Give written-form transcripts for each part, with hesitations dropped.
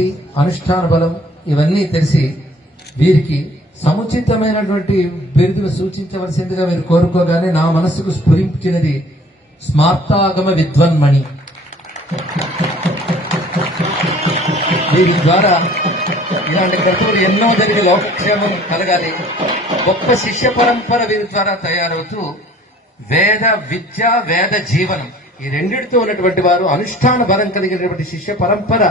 భక్తి, అనుష్ఠాన బలం ఇవన్నీ తెలిసి వీరికి సముచితమైనటువంటి బిరుదును సూచించవలసిందిగా మీరు కోరుకోగానే నా మనసుకు స్ఫురించినది స్మార్తాగమ విద్వన్మణి. వీరి ద్వారా ఇలాంటి క్రతువులు ఎన్నో జరిగి లోకక్షేమం కలగాలి. గొప్ప శిష్య పరంపర వీరి ద్వారా తయారవుతూ వేద విద్య, వేద జీవనం ఈ రెండిటితో ఉన్నటువంటి వారు అనుష్ఠాన బలం కలిగినటువంటి శిష్య పరంపర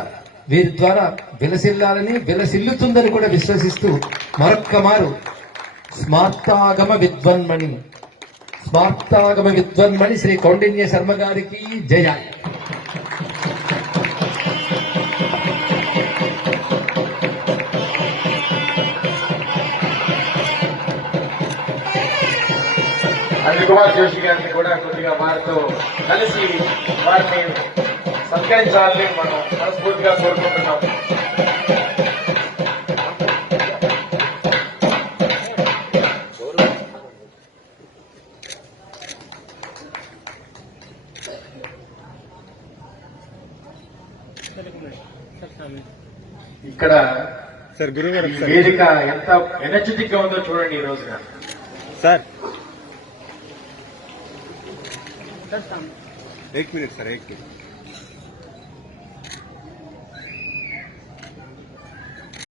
వీరి ద్వారా విలసిల్లాలని, విలసిల్లుతుందని కూడా విశ్వసిస్తూ మరొక్క మారు స్మార్తాగమ విద్వన్మణి, స్మార్తాగమ విద్వన్మణి శ్రీ కౌండిన్య శర్మ గారికి జయ. అనిల్ కుమార్ జోషి గారిని కూడా కొద్దిగా వారితో కలిసి వారిని సత్కరించాలని మనం మనస్ఫూర్తిగా కోరుకుంటున్నాం. ఇక్కడ వేదిక ఎంత ఎనర్జెటిక్ గా ఉందో చూడండి ఈ రోజున. सर एक मिनट सर, एक मिनट.